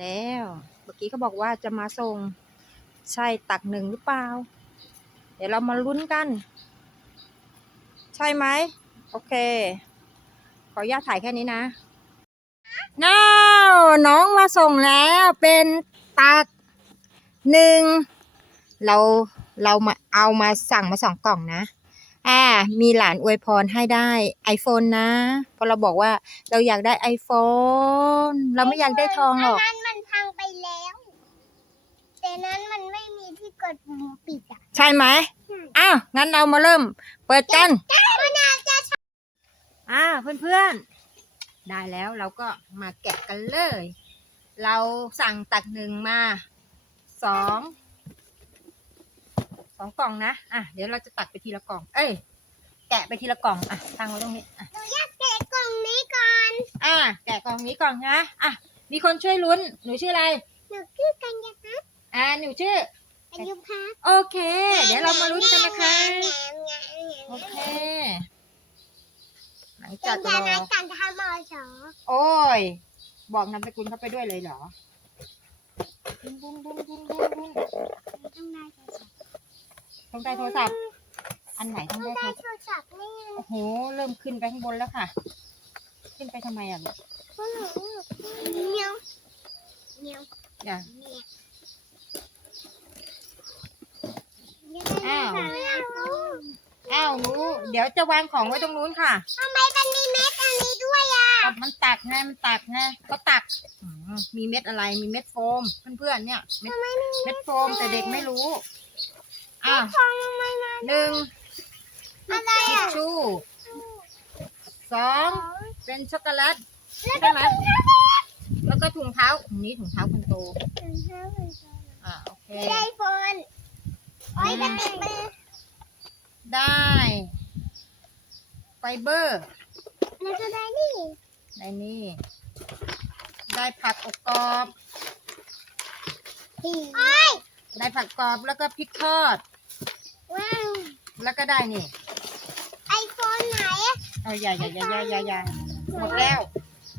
แล้ว เมื่อกี้เขาบอกว่าจะมาส่ง ใช่ตักหนึ่งหรือเปล่า เดี๋ยวเรามาลุ้นกัน ใช่ไหม โอเค ขออนุญาตถ่ายแค่นี้นะน้าวน้องมาส่งแล้วเป็นตักหนึ่งเราเรามาเอามาสั่งมาสองกล่องนะ อ่า มีหลานอวยพรให้ได้ iPhone นะ เพราะเราบอกว่าเราอยากได้ iPhone เราไม่อยากได้ทองหรอกนั้นมันพังไปแล้ว แต่นั้นมันไม่มีที่กดปุ่มปิดอะใช่ไหมอ้าว งั้นเรามาเริ่ม เปิดกัน มันอาจจะอ่าเพื่อนๆ ได้แล้วเราก็มาแกะกันเลย เราสั่งตักหนึ่งมาสอง สองกล่องนะ อะ เดี๋ยวเราจะตักไปทีละกล่อง เอ้ย แกะไปทีละกล่อง อะตั้งไว้ตรงนี้ อะหนูอยากแกะกล่องนี้ก่อน อะ แกะกล่องนี้ก่อนนะ อะ มีคนช่วยลุ้น หนูชื่ออะไร หนูคือกัญญาพัฒน์อ่าหนูชื่อกัญญาพัฒน์โอเค เดี๋ยวเรามาลุ้นกันนะคะ โอเค หลังจาจากกรอนั้นการทำมอชอโอ้ย บอกนามสกุลเข้าไปด้วยเลยเหรอ บุ้นบุ้นบุ้นบุ้นบุ้นบุ้นต้องได้โทรศัพท์ ต้องได้โทรศัพท์ อันไหนต้องต้องได้ได้โทรศัพท์ โทรศัพท์นี่โอ้โห เริ่มขึ้นไปข้างบนแล้วค่ะ ขึ้นไปทำไมอะลูกพวกหนูเมียวเมียวอย่า เมียวอ้าวทำไมอ้าวหนูเดี๋ยวจะวางของไว้ตรงนู้นค่ะมันมีเม็ดอันนี้ด้วยอะตักมันตักไงมันตักไงก็ตักอืมมีเม็ดอะไร มีเม็ดโฟม เพื่อนๆ เนี่ย เม็ดทำไมมีเม็ดโฟมแต่เด็กไม่รู้ อ้าวฟองทำไมมาหนึ่งอะไรทิชอะชู่สองเป็นช็อกโกแลตแล้วใช่ก็ไหมเป็นแล้วก็ถุงเท้าอันนี้ถุงเท้าคนโตอ่าโอเคไม่ได้โฟนโอ้ยจะติดมือได้ไฟเบอร์แล้วก็ได้นี่ในนี่ได้ผักอบกรอบโอ้ยได้ผักกรอบแล้วก็พริกทอด ว้าวแล้วก็ได้นี่ไอโฟนไหนอะเอาอย่าอย่าอย่าอย่าอย่าอย่าหมดแล้ว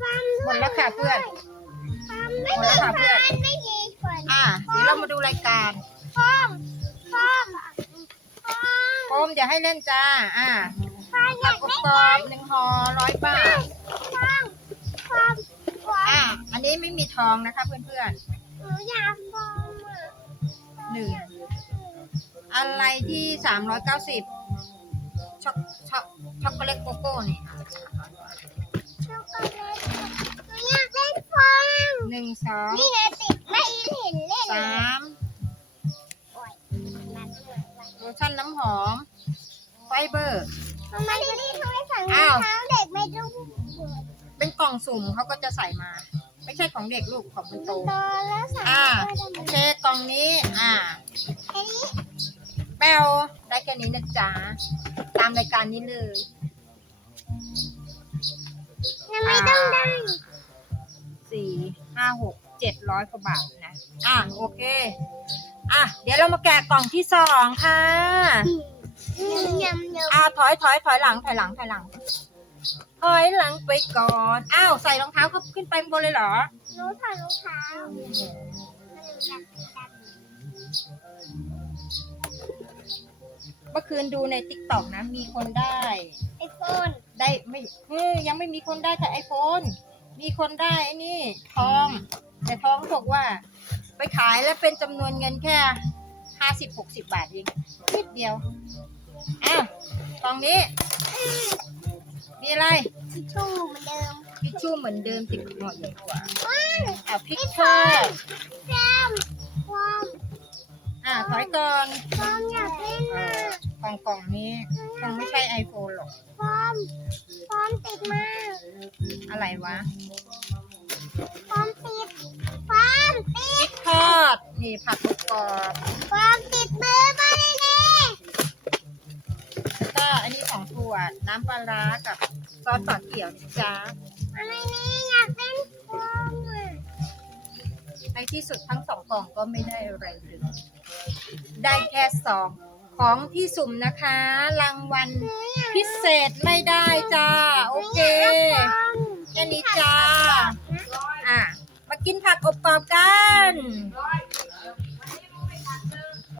ฟังหมดแล้วค่ะเพื่อน ฟังไม่หมดมีแล้วค่ะเพื่อน ฟันไม่มีฟันอ่าเดี๋ยวเรามาดูรายการฟอมฟอมฟอมโฟมอย่าให้เล่นจ้า อ่าฟันอผัยากกอบได้กรอบหนึ่งห่อร้อยบาทฟอมฟอมฟอมอ่าอันนี้ไม่มีทองนะคะเพื่อนหนูอยากฟอมอะๆหนึ่ง อะไรที่สามร้อยเก้าสิบช็อกช็อกช็อกโกแลตโกโก้นี่ช็อกโกแลตหนูอยากเล่นฟองหนึ่งสองนี่ไงติดไม่เห็นเล่นเลยสามโอ้ยมันโลชั่นน้ำหอม ไฟเบอร์ ทำไมนี่ทำไมสั่งอ้าวเท้าเด็กไม่ต้องเป็นกล่องสุ่มเขาก็จะใส่มา ไม่ใช่ของเด็กลูกของคนโต โตแล้วสั่งอ่าไม่โอได้เคกล่องนี้ อ่า อันนี้แปว ได้แค่นี้นะจ๊ะตามรายการนี้เลยยังไม่ต้องได้สี่ห้าหกเจ็ดร้อยกว่าบาทนะ อะโอเค อะ เดี๋ยวเรามาแกะกล่องที่สองค่ะ ยำยำอะถอยถอยถอยหลังถอยหลังถอยหลังถอยหลังไปก่อน อ้าวใส่รองเท้าก็ขึ้นไปบนเลยเหรอหนูถอดรองเท้าเมื่อคืนดูในติ๊กต็อกนะ มีคนได้ ไอโฟนได้ไม่เฮ้ยยังไม่มีคนได้กับไอโฟนมีคนได้ไอ้นี่ทอง แต่ทองบอกว่า ไปขายแล้วเป็นจำนวนเงินแค่ห้าสิบหกสิบบาทเองนิดเดียวอ้าวกล่องนี้ มีอะไรทิชชู่เหมือนเดิมทิชชู่เหมือนเดิมติดหน่อยดีกว่าว้าวอ้าวพริกทอดแซมฟอมอ่าถอยก่อนฟอมอยากเล่นเอนะอก ล่องกล่องนี้คงไม่ใช่ไอโฟนหรอก ฟอมฟอมติดมาอะไรวะฟอมติดฟอมติพริดกทอดนี่ผักกรอบฟอมติดมือมาเลยเนี่ยแล้วก็อันนี้ของถั่วน้ำปลาร้ากับซอสฝักเขียวนะจ้าอะไรเนี่ยอยากเล่นฟอมอะในที่สุดทั้งสองกล่องก็ไม่ได้อะไรเลยได้แค่สอง ของพี่สุ่มนะคะ รางวัลพิเศษไม่ได้จ้า โอเคแค่นี้จ้า อะ มากินผักอบกรอบกันรอ